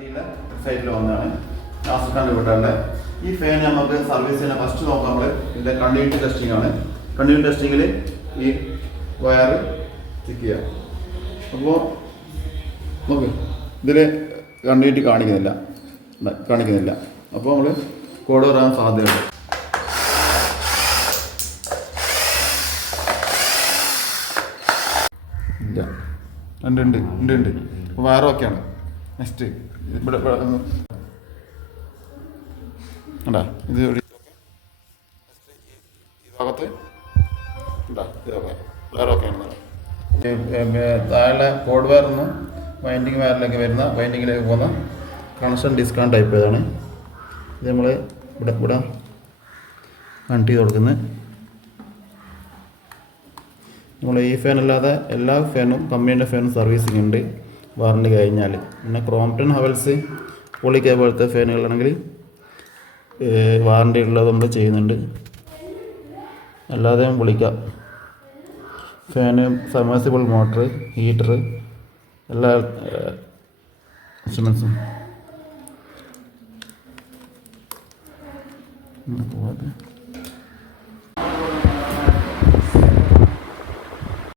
വാറണ്ടിയുടെ സൈഡിൽ വന്നതാണ് നാസറിൻ്റെ വീട്ടുകാരുടെ. ഈ ഫാൻ നമുക്ക് സർവീസ് ചെയ്യുന്ന ഫസ്റ്റ് നോക്കാം. നമ്മൾ ഇതിൻ്റെ കണ്ടിന്യൂറ്റി ടെസ്റ്റിംഗ് ആണ്. കണ്ടിന്യൂറ്റി ടെസ്റ്റിങ്ങിൽ ഈ വയർ ചെക്ക് ചെയ്യാം. അപ്പോൾ നോക്ക്, ഇതിൽ കണ്ടിന്യൂറ്റി കാണിക്കുന്നില്ല. അപ്പോൾ നമ്മൾ കോഡ് വരാൻ സാധ്യതയുണ്ട്. ഇല്ല, ഉണ്ട്. അപ്പോൾ വയറൊക്കെയാണ്. നെക്സ്റ്റ് ഇവിടെ ഉണ്ടാ ഇത് ഈ ഭാഗത്ത് ഉണ്ടാ ഇതൊക്കെ വയറൊക്കെയാണ്. താഴെ കോഡ് വയറിന്ന് വൈൻഡിങ് വയറിലേക്ക് വരുന്ന വൈൻഡിങ്ങിലേക്ക് പോകുന്ന കണക്ഷൻ ഡിസ്കൗണ്ട് ടൈപ്പ് ഇതാണ്. ഇത് നമ്മൾ ഇവിടെ കണക്ട് ചെയ്ത് കൊടുക്കുന്നത്. നമ്മൾ ഈ ഫാൻ അല്ലാതെ എല്ലാ ഫാനും കമ്പനീൻ്റെ ഫാനും സർവീസിങ് ഉണ്ട് വാറണ്ടി കഴിഞ്ഞാൽ. പിന്നെ ക്രോംപ്ടൺ ഹവൽസ് പോളിക്ക പോലത്തെ ഫാനുകളാണെങ്കിൽ വാറണ്ടി ഉള്ളത് നമ്മൾ ചെയ്യുന്നുണ്ട്. അല്ലാതെയും വിളിക്കാം. ഫാന്, സബ്മേഴ്സിബിൾ മോട്ടർ, ഹീറ്റർ, എല്ലാ ഇൻസ്ട്രുമെൻസും. പോകാതെ